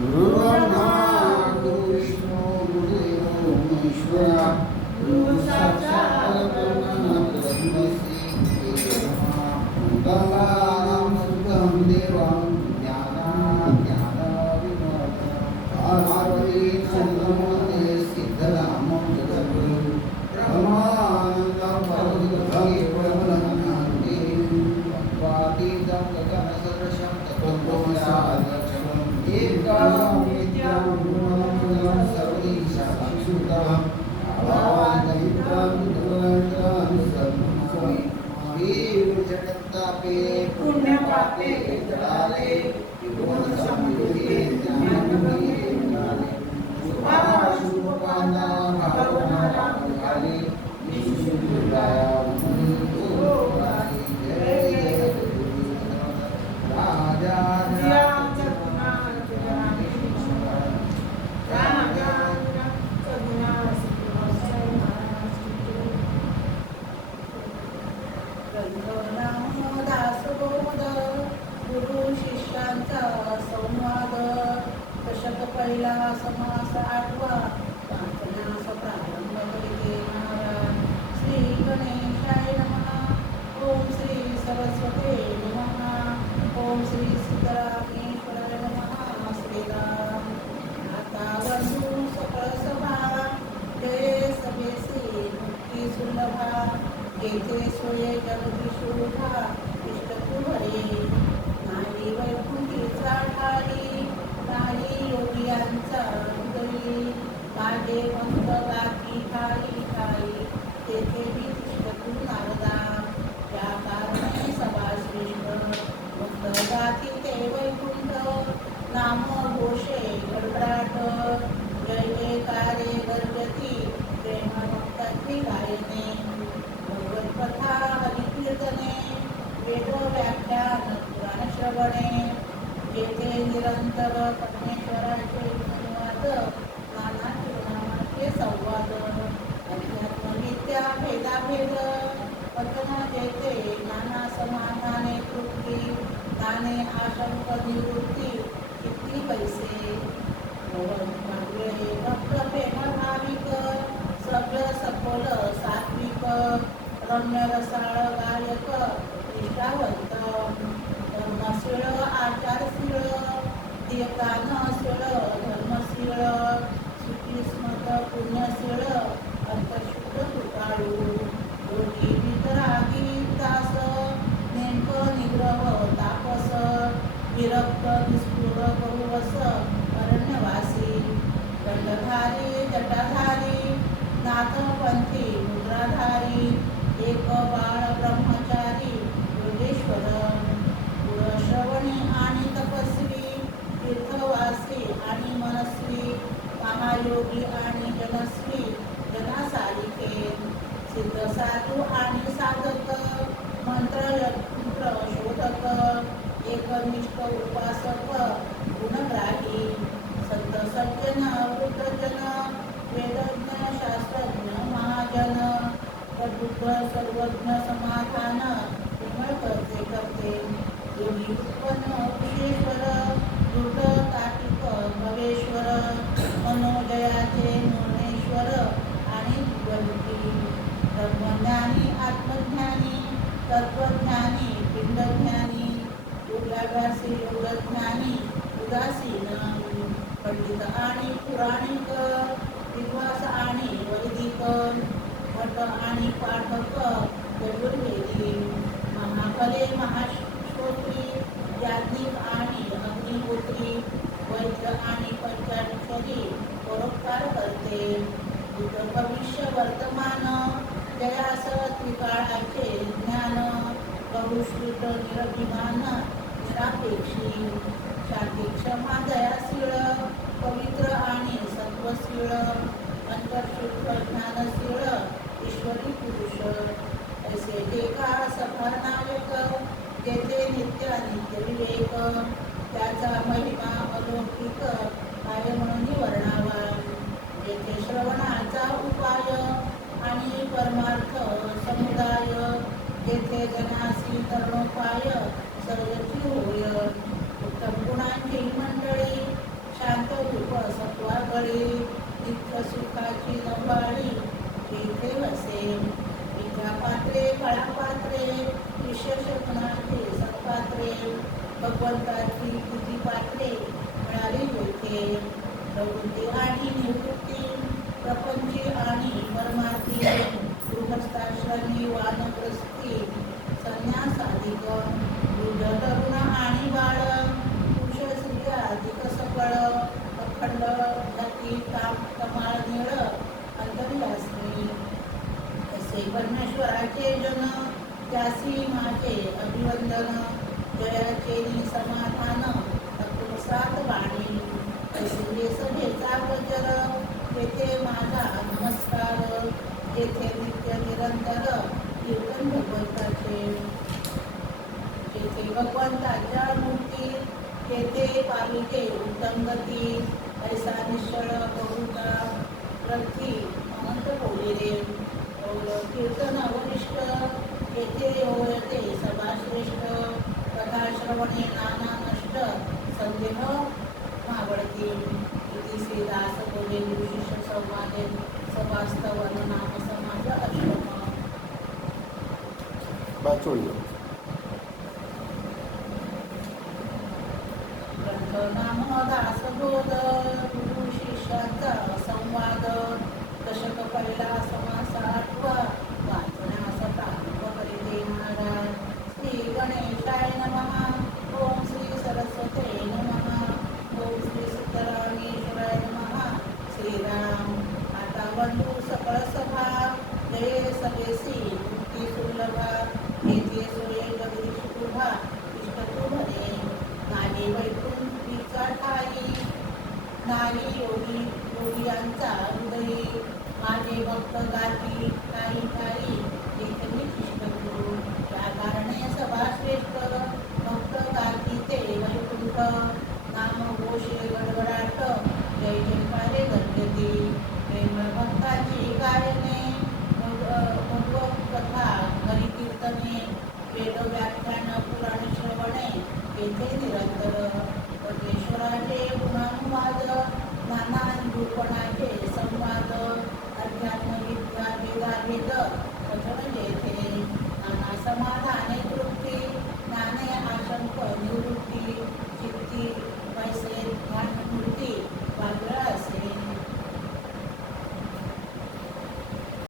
गुरु ब्रह्मा गुरु विष्णू गुरुदेव महेश्वरा गुरु साक्षात परब्रह्म तस्मै श्री गुरुवे नमः सुतम देवं ज्ञानाज्ञानविमोचनं पार्वती चन्द्रमोदे सिद्धरामं जगद्गुरुं ब्रह्मानन्दं परमभगे परमनन्दे तत्त्वातीतं गगनसदृशं तत्त्वज्ञानदर्शनम् एकमेत्यं गुरुमनं सर्वैश्वरं भावान्तरित्रं दुर्लभं सर्वं जगत्तापे पुण्यपापे जडाले गुणसमुद्रे ज्ञानमये ज्ञाने शुभाशुभकान्ता भावनारा मुखाले विशुद्धकाया मुनिसुराले जय जय राजा गुरु शिष्यांचा संवाद दशक पहिला समास आठवा वाचनास प्रारंभ करीते महाराज. श्री गणेशाय नमः. ओम श्री सरस्वते नमः. ओम श्री सिद्धरामेश्वराय नमः. श्रीराम आता बंधू सकळ सभा जय सभेसी मुक्ती सुलभा येथे सोये जगती शोभा इष्ट तुहरे नाही वैकुंठीचा ठाई नाही योगियांचा हृदयी माझे पंत गाती ठाई ठाई तेथे विशिष्ट तू नारदा त्या कारणे सभा श्रेष्ठ मुक्त गाती ते वैकुंठ नाम घोषे गडगडाट जय जयकारे गर्जती प्रेम भक्तांची गायने भगवत कथा हरिकीर्तने वेद व्याख्यान पुराण श्रवणे जेथे निरंतर परमेश्वराचे संवाद नाना नामाचे संवाद अध्यात्म विद्या भेदाभेद पतन जेथे नाना समाधाने तृप्ती नाने आशंक निवृत्ती किती पैसे भक्त प्रेम भाविक सगळं सखोल सात्विक रम्य रसाळ गायक निष्ठावंत धर्मशीळ आचारशीळ देवदानशीळ धर्मशीळ सुखीस्मत पुण्यशीळ अंतशुद्ध कृपाळू योगी वितरागी दास नेमक निग्रह तापस विरक्त निष्ठुर बहुवस अरण्यवासी दंडधारी जटाधारी नाथपंथी मुद्राधारी एक बाळ ब्रह्मचारी योगेश्वर पुरश्रवणी आणि तपस्वी तीर्थवासी आणि मनस्वी महायोगी आणि जनस्वी जनासारिके सिद्ध साधू आणि साधक मंत्र शोधक एकनिष्ठ उपासक गुणग्राही संत सज्जन वृद्धजन वेदज्ञ शास्त्रज्ञ महाजन बुद्ध सर्वज्ञ समाधान निर्मळ करते योगी उत्पन्न विशेश्वर दुर्ग कार्तिक भवेश्वर मनोजयाचे मुर्णेश्वर आणि दिव्यरूपी ब्रह्मज्ञानी आत्मज्ञानी तत्वज्ञानी पिंडज्ञानी योगाभ्यासी योगज्ञानी उदासीन पंडित आणि पुराणिक विद्वास आणि वैदिक भट आणि पाठक यजुर्वेदी महाकले महाश्रोत्री याज्ञिक आणि अग्निहोत्री वैद्य आणि पंचाक्षरी परोपकार करते भूत भविष्य वर्तमान जयास त्रिकाळाचे ज्ञान बहुश्रुत निरभिमान निरापेक्षी शांती क्षमा दयाशीळ पवित्र आणि सत्वशीळ अंतर्शुद्ध ज्ञानशीळ ईश्वरी पुरुष ऐसे एका सफर नायक जेथे नित्य अनित्य विवेक त्याचा महिमा अलौकिक काय म्हणून वर्णावा जेथे श्रवणाचा उपाय आणि परमार्थ समुदाय जेथे जनासी तरुणोपाय सर्वची होय उत्तम गुणांची मंडळी शांत सागरी नित्य सुखाची नवाळी येथे वसे. विद्या पात्रे कळा पात्रे विशेष गुणाची सत्पात्रे भगवंताची तुझी पात्रे मिळाली येथे. प्रवृत्ती आणि निवृत्ती प्रपंची आणि परमार्थी गृहस्थाश्रमी वानप्रस्थी संन्यासाधिक वृद्ध तरुण आणि बाळ पुरुष स्त्री अधिक सकळ अखंड जाती कमाळ निळ अंतर्यासनी असे परमेश्वराचे जन त्यासी माझे अभिवंदन. जयाचे समाधान आत्मसात वाणी ऐसे सभेचा गजर तेथे माझा नमस्कार. जेथे नित्य निरंतर कीर्तन भगवंताचे जेथे भगवंताच्या मूर्ती तेथे पाविके उत्तम गती. ऐसा निश्चळ बहुता प्रती अनंत होई रे. कीर्तन वरिष्ठ येथे होयते सभा श्रेष्ठ. कथा श्रवणे नाना नष्ट संदेह मावळती. इति श्रीदास बोले गुरुशिष्य संवादे सवास्तव नाम समाज अष्टम. ग्रंथ नाम दासबोध गुरु शिष्यांचा संवाद. दशक पहिला समास आठवा वाचण्यास प्रारंभ करीते महाराज. श्री गणेशाय नमः. ओम श्री सरस्वते नमः. ओम श्री सिद्धरामेश्वराय नमः. श्रीराम आता बंधू सकळ सभा जय सगेसी मुक्ती सुलभा. येथे सोये जगदीश तुभा इष्ट तुभने नारी वैकुंठीचा ठाई. नारी योगी योगियांचा हृदयी माझे भक्त गाती काही काही येथे मी इष्ट गुरु. त्या कारणे सभा श्रेष्ठ भक्त गाती ते वैकुंठ. नाम घोषे गडगडाट जय जयकारे गणपती. प्रेम भक्ताची गायने भगवत कथा हरिकीर्तने वेद व्याख्यान पुराण श्रवणे येथे निरंतर. परमेश्वराचे गुणानुवाद नाना निरूपणाचे